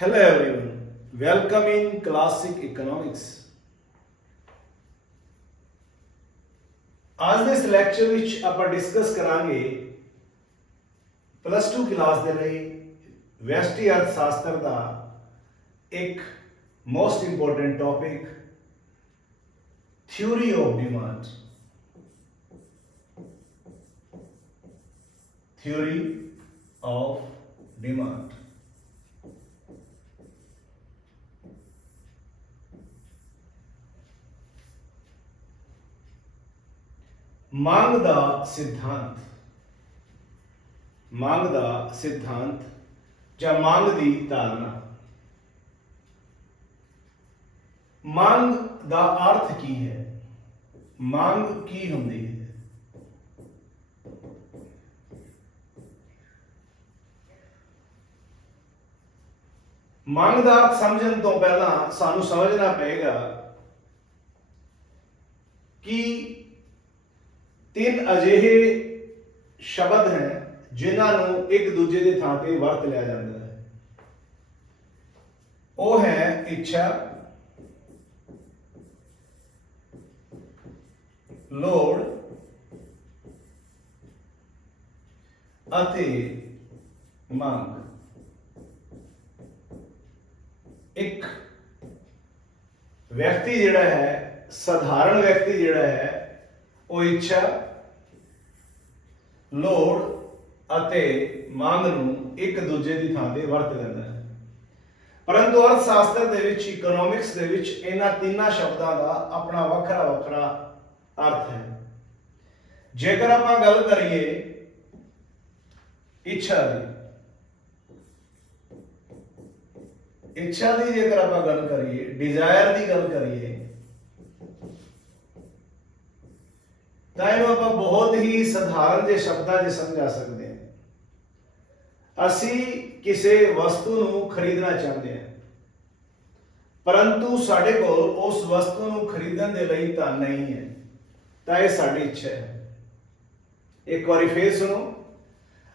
Hello everyone, welcome in Classic Economics. ਅੱਜ ਦੇ ਇਸ ਲੈਕਚਰ ਵਿੱਚ ਆਪਾਂ ਡਿਸਕਸ ਕਰਾਂਗੇ ਪਲੱਸ 2 ਕਲਾਸ ਦੇ ਲਈ ਵੈਸਟੀ ਅਰਥ ਸ਼ਾਸਤਰ ਦਾ ਇੱਕ most important topic theory of demand theory of demand ਮੰਗ ਦਾ ਸਿਧਾਂਤ। ਮੰਗ ਦਾ ਸਿਧਾਂਤ ਜਾਂ ਮੰਗ ਦੀ ਧਾਰਨਾ। ਮੰਗ ਦਾ ਅਰਥ ਕੀ ਹੈ? ਮੰਗ ਕੀ ਹੁੰਦੀ ਹੈ? ਮੰਗ ਦਾ ਅਰਥ ਸਮਝਣ ਤੋਂ ਪਹਿਲਾਂ ਸਾਨੂੰ ਸਮਝਣਾ ਪਏਗਾ ਕਿ ਤਿੰਨ ਅਜਿਹੇ ਸ਼ਬਦ ਹੈ ਜਿਨ੍ਹਾਂ ਨੂੰ ਇੱਕ ਦੂਜੇ ਦੇ ਥਾਂ ਤੇ ਵਰਤ ਲਿਆ ਜਾਂਦਾ ਹੈ। ਉਹ ਹੈ ਇੱਛਾ, ਲੋੜ ਅਤੇ ਮੰਗ। ਇੱਕ ਵਿਅਕਤੀ ਜਿਹੜਾ ਹੈ, ਸਧਾਰਨ ਵਿਅਕਤੀ ਜਿਹੜਾ ਹੈ ਉਹ ਇੱਛਾ, ਲੋੜ ਅਤੇ ਮੰਗ ਨੂੰ ਇੱਕ ਦੂਜੇ ਦੀ ਥਾਂ ਤੇ ਵਰਤ ਲੈਂਦਾ ਹੈ। ਪਰੰਤੂ ਅਰਥ ਸ਼ਾਸਤਰ ਦੇ ਵਿੱਚ ਇਕਨੋਮਿਕਸ ਦੇ ਵਿੱਚ ਇਹਨਾਂ ਤਿੰਨਾਂ ਸ਼ਬਦਾਂ ਦਾ ਆਪਣਾ ਵੱਖਰਾ ਵੱਖਰਾ ਅਰਥ ਹੈ। ਜੇਕਰ ਆਪਾਂ ਗੱਲ ਕਰੀਏ ਇੱਛਾ ਦੀ ਇੱਛਾ ਦੀ ਜੇਕਰ ਆਪਾਂ ਗੱਲ ਕਰੀਏ ਡਿਜ਼ਾਇਰ ਦੀ ਗੱਲ ਕਰੀਏ ਤਾਂ ਇਹ ਆਪਾਂ ਬਹੁਤ ਹੀ ਸਧਾਰਨ ਜਿਹੇ ਸ਼ਬਦਾਂ 'ਚ ਸਮਝਾ ਸਕਦੇ ਹਾਂ। ਅਸੀਂ ਕਿਸੇ ਵਸਤੂ ਨੂੰ ਖਰੀਦਣਾ ਚਾਹੁੰਦੇ ਹਾਂ, ਪਰੰਤੂ ਸਾਡੇ ਕੋਲ ਉਸ ਵਸਤੂ ਨੂੰ ਖਰੀਦਣ ਦੇ ਲਈ ਧਨ ਨਹੀਂ ਹੈ, ਤਾਂ ਇਹ ਸਾਡੀ ਇੱਛਾ ਹੈ। ਇੱਕ ਵਾਰੀ ਫੇਰ ਸੁਣੋ,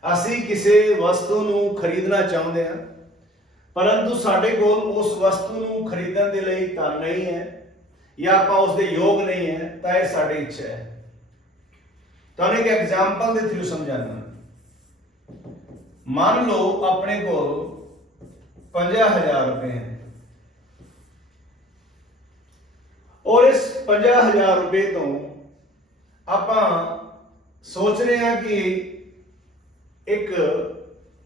ਅਸੀਂ ਕਿਸੇ ਵਸਤੂ ਨੂੰ ਖਰੀਦਣਾ ਚਾਹੁੰਦੇ ਹਾਂ, ਪਰੰਤੂ ਸਾਡੇ ਕੋਲ ਉਸ ਵਸਤੂ ਨੂੰ ਖਰੀਦਣ ਦੇ ਲਈ ਧਨ ਨਹੀਂ ਹੈ, ਜਾਂ ਆਪਾਂ ਉਸ ਦੇ ਯੋਗ ਨਹੀਂ ਹੈ, ਤਾਂ ਇਹ ਸਾਡੀ ਇੱਛਾ ਹੈ। ਤੁਹਾਨੂੰ ਇੱਕ ਐਗਜ਼ਾਮਪਲ ਦੇ ਥਰੂ ਸਮਝਾਣਾ ਮੰਨ ਲਓ ਆਪਣੇ ਕੋਲ 50000 ਰੁਪਏ ਹੈ ਔਰ ਇਸ 50000 ਰੁਪਏ ਤੋਂ ਆਪਾਂ ਸੋਚ ਰਹੇ ਹਾਂ ਕਿ ਇੱਕ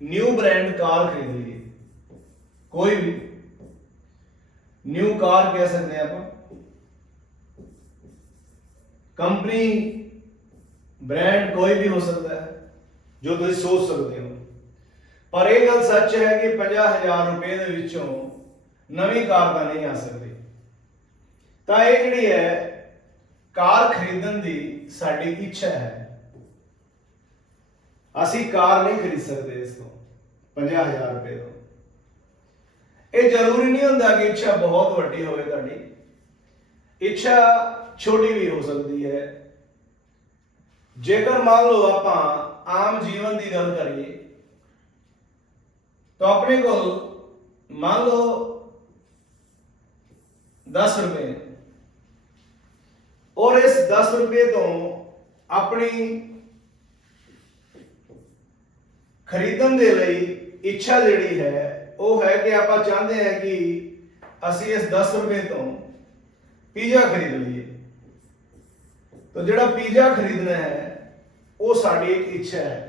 ਨਿਊ ਬ੍ਰਾਂਡ ਕਾਰ ਖਰੀਦ ਲਈਏ। ਕੋਈ ਵੀ ਨਿਊ ਕਾਰ ਕਹਿ ਸਕਦੇ ਹਾਂ ਆਪਾਂ। ਕੰਪਨੀ ਬ੍ਰਾਂਡ ਕੋਈ ਵੀ ਹੋ ਸਕਦਾ ਹੈ, ਜੋ ਤੁਸੀਂ ਸੋਚ ਸਕਦੇ ਹੋ। ਪਰ ਇਹ ਗੱਲ ਸੱਚ ਹੈ ਕਿ 50000 ਰੁਪਏ ਦੇ ਵਿੱਚੋਂ ਨਵੀਂ ਕਾਰ ਤਾਂ ਨਹੀਂ ਆ ਸਕਦੀ। ਤਾਂ ਇਹ ਜਿਹੜੀ ਹੈ, ਕਾਰ ਖਰੀਦਣ ਦੀ ਸਾਡੀ ਇੱਛਾ ਹੈ। ਅਸੀਂ ਕਾਰ ਨਹੀਂ ਖਰੀਦ ਸਕਦੇ ਇਸ ਤੋਂ 50000 ਰੁਪਏ ਤੋਂ। ਇਹ ਜ਼ਰੂਰੀ ਨਹੀਂ ਹੁੰਦਾ ਕਿ ਇੱਛਾ ਬਹੁਤ ਵੱਡੀ ਹੋਵੇ ਤੁਹਾਡੀ। ਇੱਛਾ ਛੋਟੀ ਵੀ ਹੋ ਸਕਦੀ ਹੈ ਜੇਕਰ ਮੰਨ ਲਓ ਆਪਾਂ ਆਮ ਜੀਵਨ ਦੀ ਗੱਲ ਕਰੀਏ, ਤਾਂ ਆਪਣੇ ਕੋਲ ਮੰਨ ਲਓ 10 ਰੁਪਏ ਔਰ ਇਸ 10 ਰੁਪਏ ਤੋਂ ਆਪਣੀ ਖਰੀਦਣ ਦੇ ਲਈ ਇੱਛਾ ਜਿਹੜੀ ਹੈ, ਉਹ ਹੈ ਕਿ ਆਪਾਂ ਚਾਹੁੰਦੇ ਹਾਂ ਕਿ ਅਸੀਂ ਇਸ 10 ਰੁਪਏ ਤੋਂ ਪੀਜ਼ਾ ਖਰੀਦ ਲਈਏ। ਤਾਂ ਜਿਹੜਾ ਪੀਜ਼ਾ ਖਰੀਦਣਾ ਹੈ, ਉਹ ਸਾਡੀ ਇੱਕ ਇੱਛਾ ਹੈ।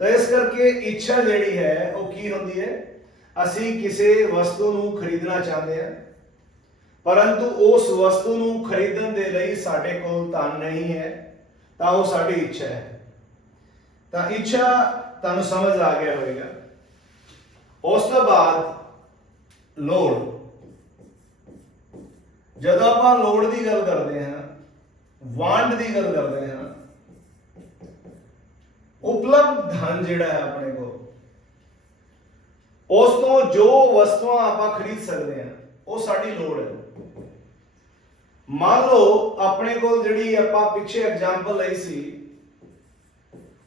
ਤਾਂ ਇਸ ਕਰਕੇ ਇੱਛਾ ਜਿਹੜੀ ਹੈ, ਉਹ ਕੀ ਹੁੰਦੀ ਹੈ? ਅਸੀਂ ਕਿਸੇ ਵਸਤੂ ਨੂੰ ਖਰੀਦਣਾ ਚਾਹੁੰਦੇ ਹਾਂ, ਪਰੰਤੂ ਉਸ ਵਸਤੂ ਨੂੰ ਖਰੀਦਣ ਦੇ ਲਈ ਸਾਡੇ ਕੋਲ ਧਨ ਨਹੀਂ ਹੈ, ਤਾਂ ਉਹ ਸਾਡੀ ਇੱਛਾ ਹੈ। ਤਾਂ ਇੱਛਾ ਤੁਹਾਨੂੰ ਸਮਝ ਆ ਗਿਆ ਹੋਵੇਗਾ। ਉਸ ਤੋਂ ਬਾਅਦ ਲੋੜ। ਜਦੋਂ ਆਪਾਂ ਲੋੜ ਦੀ ਗੱਲ ਕਰਦੇ ਹਾਂ ਵਾਂਡ ਦੀ ਗੱਲ ਕਰਦੇ ਹਾਂ ਉਪਲਬਧ ਧਨ ਜਿਹੜਾ ਹੈ ਆਪਣੇ ਕੋਲ, ਉਸ ਤੋਂ ਜੋ ਵਸਤੂਆਂ ਆਪਾਂ ਖਰੀਦ ਸਕਦੇ ਹਾਂ, ਉਹ ਸਾਡੀ ਲੋੜ ਹੈ। ਮੰਨ ਲਓ ਆਪਣੇ ਕੋਲ ਜਿਹੜੀ ਆਪਾਂ ਪਿੱਛੇ ਐਗਜ਼ਾਮਪਲ ਲਈ ਸੀ,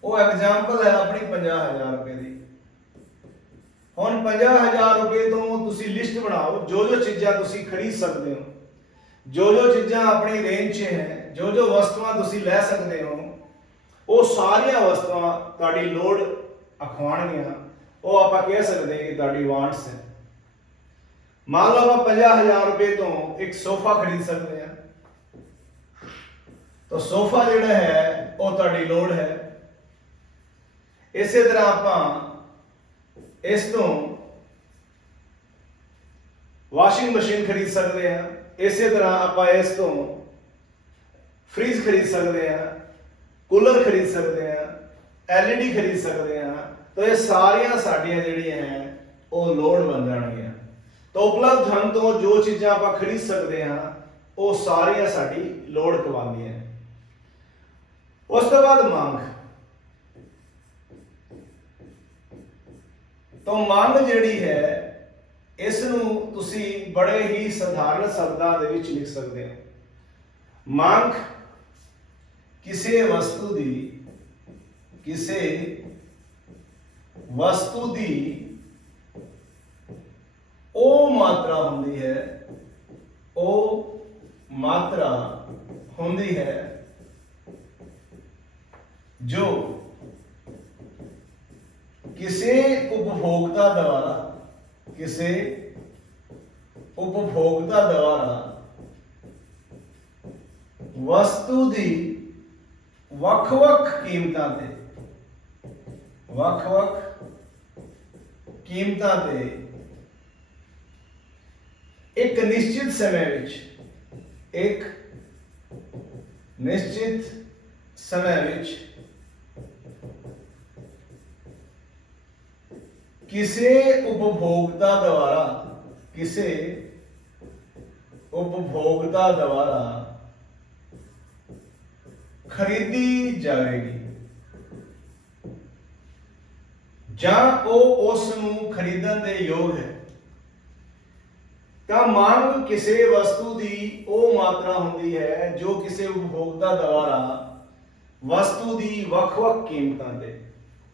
ਉਹ ਐਗਜ਼ਾਮਪਲ ਹੈ ਆਪਣੀ 50000 ਰੁਪਏ ਦੀ। ਹੁਣ 50000 ਰੁਪਏ ਤੋਂ ਤੁਸੀਂ ਲਿਸਟ ਬਣਾਓ ਜੋ ਜੋ ਚੀਜ਼ਾਂ ਤੁਸੀਂ ਖਰੀਦ ਸਕਦੇ ਹੋ ਜੋ ਜੋ ਚੀਜ਼ਾਂ ਆਪਣੀ ਰੇਂਜ 'ਚ ਹੈ ਜੋ ਜੋ ਵਸਤੂਆਂ ਤੁਸੀਂ ਲੈ ਸਕਦੇ ਹੋ, ਉਹ ਸਾਰੀਆਂ ਵਸਤੂਆਂ ਤੁਹਾਡੀ ਲੋੜ ਅਖਵਾਣਗੀਆਂ ਉਹ ਆਪਾਂ ਕਹਿ ਸਕਦੇ ਕਿ ਤੁਹਾਡੀ ਵਾਂਟਸ ਹੈ। ਮੰਨ ਲਓ ਆਪਾਂ 50000 ਰੁਪਏ ਤੋਂ ਇੱਕ ਸੋਫਾ ਖਰੀਦ ਸਕਦੇ ਹਾਂ। ਤਾਂ ਸੋਫਾ ਜਿਹੜਾ ਹੈ, ਉਹ ਤੁਹਾਡੀ ਲੋੜ ਹੈ। ਇਸੇ ਤਰ੍ਹਾਂ ਆਪਾਂ ਇਸ ਤੋਂ ਵਾਸ਼ਿੰਗ ਮਸ਼ੀਨ ਖਰੀਦ ਸਕਦੇ ਹਾਂ। ਇਸੇ ਤਰ੍ਹਾਂ ਆਪਾਂ ਇਸ ਤੋਂ ਫ੍ਰਿਜ ਖਰੀਦ ਸਕਦੇ ਹਾਂ ਕੂਲਰ ਖਰੀਦ ਸਕਦੇ ਹਾਂ ਐਲਈਡੀ ਖਰੀਦ ਸਕਦੇ ਹਾਂ ਤਾਂ ਇਹ ਸਾਰੀਆਂ ਸਾਡੀਆਂ ਜਿਹੜੀਆਂ ਹੈ, ਉਹ ਲੋੜ ਬਣ ਜਾਣਗੀਆਂ। ਤਾਂ ਉਪਲਬਧ ਹਨ ਤੋਂ ਜੋ ਚੀਜ਼ਾਂ ਆਪਾਂ ਖਰੀਦ ਸਕਦੇ ਹਾਂ ਉਹ ਸਾਰੀਆਂ ਸਾਡੀ ਲੋੜ ਕਵਾਉਂਦੀਆਂ ਉਸ ਤੋਂ ਬਾਅਦ ਮੰਗ। ਤਾਂ ਮੰਗ ਜਿਹੜੀ ਹੈ, ਇਸ ਨੂੰ ਤੁਸੀਂ ਬੜੇ ਹੀ ਸਧਾਰਨ ਸ਼ਬਦਾਂ ਦੇ ਵਿੱਚ ਲਿਖ ਸਕਦੇ ਹੋ। ਮੰਗ ਕਿਸੇ ਵਸਤੂ ਦੀ, ਕਿਸੇ ਵਸਤੂ ਦੀ ਉਹ ਮਾਤਰਾ ਹੁੰਦੀ ਹੈ, ਉਹ ਮਾਤਰਾ ਹੁੰਦੀ ਹੈ ਜੋ ਕਿਸੇ ਉਪਭੋਗਤਾ ਦੁਆਰਾ, ਕਿਸੇ ਉਪਭੋਗਤਾ ਦੁਆਰਾ ਵਸਤੂ ਦੀ ਵੱਖ-ਵੱਖ ਕੀਮਤਾਂ ਤੇ, ਵੱਖ-ਵੱਖ ਕੀਮਤਾਂ ਤੇ ਇੱਕ ਨਿਸ਼ਚਿਤ ਸਮੇਂ ਵਿੱਚ, ਇੱਕ ਨਿਸ਼ਚਿਤ ਸਮੇਂ ਵਿੱਚ ਕਿਸੇ ਉਪਭੋਗਤਾ ਦੁਆਰਾ, ਕਿਸੇ ਉਪਭੋਗਤਾ ਦੁਆਰਾ ਖਰੀਦੀ ਜਾਵੇਗੀ। ਜਾਂ ਉਹ ਉਸ ਨੂੰ ਖਰੀਦਣ ਦੇ ਯੋਗ ਹੈ। ਤਾਂ ਮੰਗ ਕਿਸੇ ਵਸਤੂ ਦੀ ਉਹ ਮਾਤਰਾ ਹੁੰਦੀ ਹੈ, ਜੋ ਕਿਸੇ ਉਪਭੋਗਤਾ ਦੁਆਰਾ ਵਸਤੂ ਦੀ ਵੱਖ-ਵੱਖ ਕੀਮਤਾਂ ਤੇ।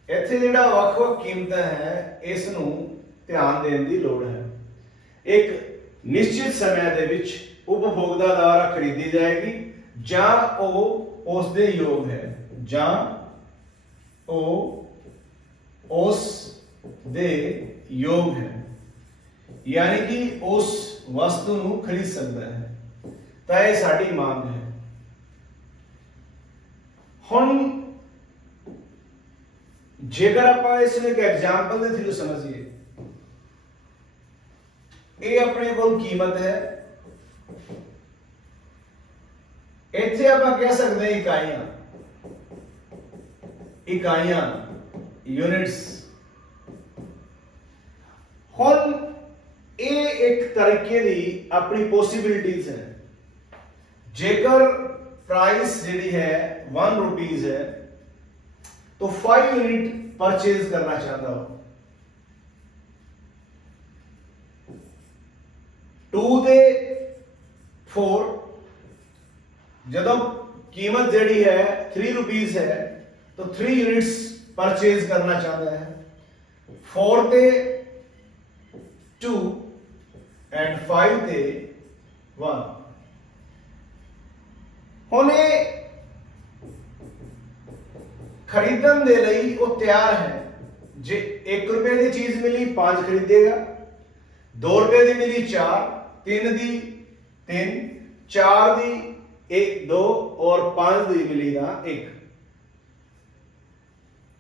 ਇੱਥੇ ਜਿਹੜਾ ਵੱਖ-ਵੱਖ ਕੀਮਤਾਂ ਹੈ, ਇਸ ਨੂੰ ਧਿਆਨ ਦੇਣ ਦੀ ਲੋੜ ਹੈ। ਇੱਕ ਨਿਸ਼ਚਿਤ ਸਮੇਂ ਦੇ ਵਿੱਚ ਉਪਭੋਗਤਾ ਦੁਆਰਾ ਖਰੀਦੀ ਜਾਏਗੀ, ਜਾਂ ਉਹ ਉਸ ਦੇ ਯੋਗ ਹੈ। ਜਾਂ ਉਹ ਉਸ ਦੇ ਯੋਗ ਹੈ। ਯਾਨੀ ਕਿ ਉਸ ਵਸਤੂ ਨੂੰ ਖਰੀਦ ਸਕਦਾ ਹੈ। ਤਾਂ ਇਹ ਸਾਡੀ ਮੰਗ ਹੈ। ਹੁਣ ਜੇਕਰ ਆਪਾਂ ਇਸ ਨੂੰ ਇੱਕ ਐਗਜ਼ਾਮਪਲ ਦੇ ਥਰੂ ਸਮਝੀਏ, ਇਹ ਆਪਣੇ ਕੋਲ ਕੀਮਤ ਹੈ। ਇੱਥੇ ਆਪਾਂ ਕਹਿ ਸਕਦੇ ਹਾਂ ਇਕਾਈਆਂ ਇਕਾਈਆਂ ਯੂਨਿਟਸ ਹੁਣ ਇਹ ਇੱਕ ਤਰੀਕੇ ਦੀ ਆਪਣੀ ਪੋਸਿਬਿਲਿਟੀਜ਼ ਹੈ ਜੇਕਰ ਪ੍ਰਾਈਸ ਜਿਹੜੀ ਹੈ 1 ਰੁਪੀਸ ਹੈ तो 5 यूनिट परचेज करना चाहता हो टू ਦੇ 4 ਜਦੋਂ ਕੀਮਤ ਜਿਹੜੀ ਹੈ 3 ਰੁਪੀਸ ਹੈ, ਤਾਂ 3 ਯੂਨਿਟਸ ਪਰਚੇਜ਼ ਕਰਨਾ ਚਾਹੁੰਦਾ ਹੈ। 4 ਤੇ 2 ਐਂਡ 5 ਤੇ 1 ਹੁਣ ਇਹ ਖਰੀਦਣ ਦੇ ਲਈ ਉਹ ਤਿਆਰ ਹੈ। ਜੇ 1 ਰੁਪਏ ਦੀ ਚੀਜ਼ ਮਿਲੀ 5 ਖਰੀਦੇਗਾ। 2 ਰੁਪਏ ਦੀ ਮਿਲੀ 4 3 ਦੀ 3 4 ਦੀ 1 2 ਔਰ 5 ਦੀ ਮਿਲੀ ਦਾ 1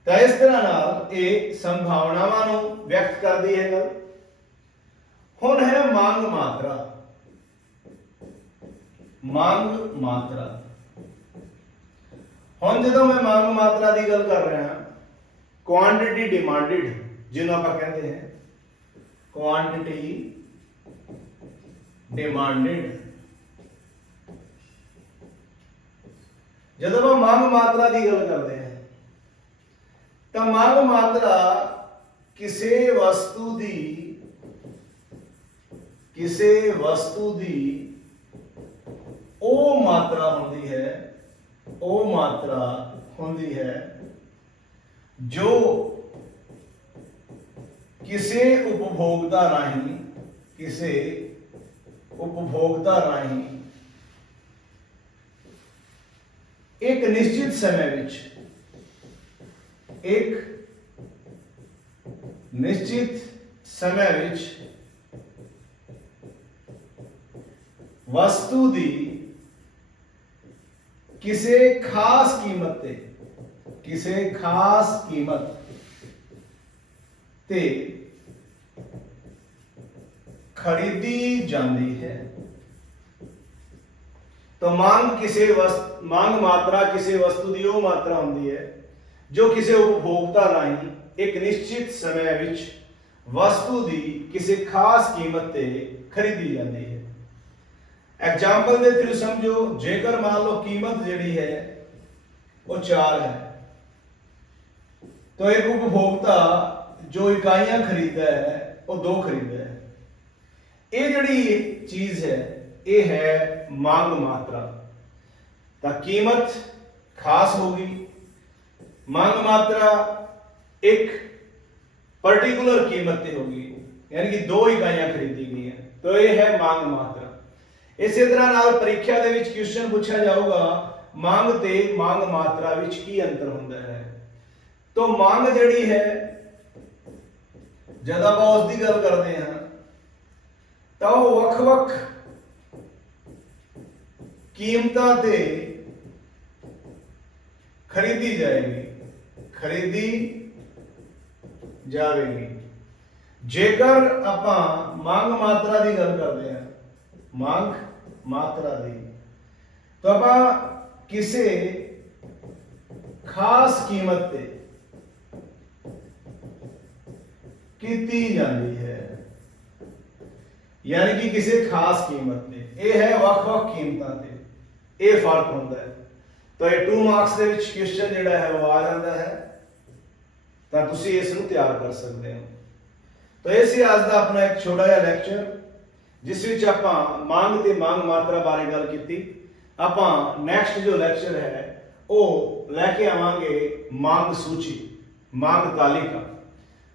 ਤਾਂ ਇਸ ਤਰ੍ਹਾਂ ਨਾਲ ਇਹ ਸੰਭਾਵਨਾਵਾਂ ਨੂੰ ਵਿਅਕਤ ਕਰਦੀ ਹੈ ਗੱਲ ਹੁਣ ਹੈ ਮੰਗ ਮਾਤਰਾ ਮੰਗ ਮਾਤਰਾ ਹੁਣ ਜਦੋਂ ਮੈਂ ਮੰਗ ਮਾਤਰਾ ਦੀ ਗੱਲ ਕਰ ਰਿਹਾ ਹਾਂ ਕੁਆਂਟੀਟੀ ਡਿਮਾਂਡਡ ਜਿਹਨੂੰ ਆਪਾਂ ਕਹਿੰਦੇ ਹਾਂ ਕੁਆਂਟੀਟੀ ਡਿਮਾਂਡਡ ਜਦੋਂ ਆਪਾਂ ਮੰਗ ਮਾਤਰਾ ਦੀ ਗੱਲ ਕਰਦੇ ਹਾਂ, ਤਾਂ ਮੰਗ ਮਾਤਰਾ ਕਿਸੇ ਵਸਤੂ ਦੀ, ਕਿਸੇ ਵਸਤੂ ਦੀ ਉਹ ਮਾਤਰਾ ਹੁੰਦੀ ਹੈ, ਉਹ ਮਾਤਰਾ ਹੁੰਦੀ ਹੈ ਜੋ ਕਿਸੇ ਉਪਭੋਗਤਾ ਰਾਹੀਂ, ਕਿਸੇ ਉਪਭੋਗਤਾ ਰਾਹੀਂ ਇੱਕ ਨਿਸ਼ਚਿਤ ਸਮੇਂ ਵਿੱਚ ਇੱਕ ਨਿਸ਼ਚਿਤ ਸਮੇਂ ਵਿੱਚ ਵਸਤੂ ਦੀ ਕਿਸੇ ਖਾਸ ਕੀਮਤ ਤੇ ਕਿਸੇ ਖਾਸ ਕੀਮਤ ਤੇ ਖਰੀਦੀ ਜਾਂਦੀ ਹੈ ਤਾਂ ਮੰਗ ਕਿਸੇ ਵਸਤ ਮੰਗ ਮਾਤਰਾ ਕਿਸੇ ਵਸਤੂ ਦੀ ਉਹ ਮਾਤਰਾ ਹੁੰਦੀ ਹੈ, ਜੋ ਕਿਸੇ ਉਪਭੋਗਤਾ ਰਾਹੀਂ ਇੱਕ ਨਿਸ਼ਚਿਤ ਸਮੇਂ ਵਿੱਚ ਵਸਤੂ ਦੀ ਕਿਸੇ ਖਾਸ ਕੀਮਤ ਤੇ ਖਰੀਦੀ ਜਾਂਦੀ ਹੈ। ਐਗਜ਼ਾਮਪਲ ਦੇ ਥਰੂ ਸਮਝੋ, ਜੇਕਰ ਮੰਨ ਲਓ ਕੀਮਤ ਜਿਹੜੀ ਹੈ, ਉਹ 4 ਹੈ। ਤਾਂ ਇੱਕ ਉਪਭੋਗਤਾ ਜੋ ਇਕਾਈਆਂ ਖਰੀਦਦਾ ਹੈ, ਉਹ ਦੋ ਖਰੀਦਦਾ ਹੈ। ਇਹ ਜਿਹੜੀ ਚੀਜ਼ ਹੈ, ਇਹ ਹੈ ਮੰਗ ਮਾਤਰਾ ਤਾਂ ਕੀਮਤ ਖਾਸ ਹੋਗੀ ਮੰਗ ਮਾਤਰਾ ਇੱਕ ਪਾਰਟਿਕੂਲਰ ਕੀਮਤ ਤੇ ਹੋਗੀ ਯਾਨੀ ਕਿ ਦੋ ਇਕਾਈਆਂ ਖਰੀਦੀ ਗਈਆਂ। ਤਾਂ ਇਹ ਹੈ ਮੰਗ ਮਾਤਰਾ। ਇਸੇ ਤਰ੍ਹਾਂ ਨਾਲ ਪ੍ਰੀਖਿਆ ਦੇ ਵਿੱਚ ਕੁਐਸਚਨ ਪੁੱਛਿਆ ਜਾਊਗਾ, ਮੰਗ ਤੇ ਮੰਗ ਮਾਤਰਾ ਵਿੱਚ ਕੀ ਅੰਤਰ ਹੁੰਦਾ ਹੈ? ਤਾਂ ਮੰਗ ਜਿਹੜੀ ਹੈ, ਜਦ ਆਪਾਂ ਉਸ ਦੀ ਗੱਲ ਕਰਦੇ ਹਾਂ, ਤਾਂ ਉਹ ਵੱਖ-ਵੱਖ ਕੀਮਤਾਂ ਤੇ ਖਰੀਦੀ ਜਾਏਗੀ, ਖਰੀਦੀ ਜਾਵੇਗੀ। ਜੇਕਰ ਆਪਾਂ ਮੰਗ ਮਾਤਰਾ ਦੀ ਗੱਲ ਕਰਦੇ ਹਾਂ, ਮੰਗ ਮਾਤਰਾ ਦੀ, ਤਾਂ ਆਪਾਂ ਕਿਸੇ ਖਾਸ ਕੀਮਤ ਤੇ ਕੀਤੀ ਜਾਂਦੀ ਹੈ। ਯਾਨੀ ਕਿ ਕਿਸੇ ਖਾਸ ਕੀਮਤ ਤੇ। ਇਹ ਹੈ ਵੱਖ-ਵੱਖ ਕੀਮਤਾਂ ਤੇ। ਇਹ ਫ਼ਰਕ ਹੁੰਦਾ ਹੈ। ਤਾਂ ਇਹ 2 ਮਾਰਕਸ ਦੇ ਵਿੱਚ ਕੁਐਸਚਨ ਜਿਹੜਾ ਹੈ, ਉਹ ਆ ਜਾਂਦਾ ਹੈ। ਤਾਂ ਤੁਸੀਂ ਇਸ ਨੂੰ ਤਿਆਰ ਕਰ ਸਕਦੇ ਹੋ। ਤਾਂ ਇਹ ਸੀ ਅੱਜ ਦਾ ਆਪਣਾ ਇੱਕ ਛੋਟਾ ਜਿਹਾ ਲੈਕਚਰ ਜਿਸ ਵਿੱਚ ਆਪਾਂ ਮੰਗ ਤੇ ਮੰਗ ਮਾਤਰਾ ਬਾਰੇ ਗੱਲ ਕੀਤੀ। ਆਪਾਂ ਨੈਕਸਟ ਜੋ ਲੈਕਚਰ ਹੈ, ਉਹ ਲੈ ਕੇ ਆਵਾਂਗੇ ਮੰਗ ਸੂਚੀ, ਮੰਗ ਤਾਲਿਕਾ।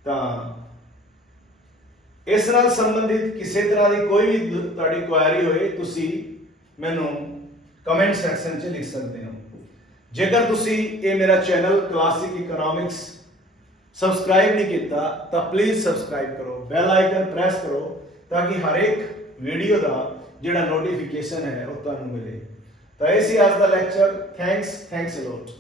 ਤਾਂ ਇਸ ਨਾਲ ਸੰਬੰਧਿਤ ਕਿਸੇ ਤਰ੍ਹਾਂ ਦੀ ਕੋਈ ਵੀ ਤੁਹਾਡੀ ਕੁਐਰੀ ਹੋਏ, ਤੁਸੀਂ ਮੈਨੂੰ ਕਮੈਂਟ ਸੈਕਸ਼ਨ 'ਚ ਲਿਖ ਸਕਦੇ ਹੋ। ਜੇਕਰ ਤੁਸੀਂ ਇਹ ਮੇਰਾ ਚੈਨਲ ਕਲਾਸਿਕ ਇਕਨੋਮਿਕਸ ਸਬਸਕ੍ਰਾਈਬ ਨਹੀਂ ਕੀਤਾ, ਤਾਂ ਪਲੀਜ਼ ਸਬਸਕ੍ਰਾਈਬ ਕਰੋ ਬੈਲ ਆਈਕਨ ਪ੍ਰੈਸ ਕਰੋ, ਤਾਂ ਕਿ ਹਰੇਕ ਵੀਡੀਓ ਦਾ ਜਿਹੜਾ ਨੋਟੀਫਿਕੇਸ਼ਨ ਹੈ, ਉਹ ਤੁਹਾਨੂੰ ਮਿਲੇ। ਤਾਂ ਇਹ ਸੀ ਅੱਜ ਦਾ lecture thanks thanks a lot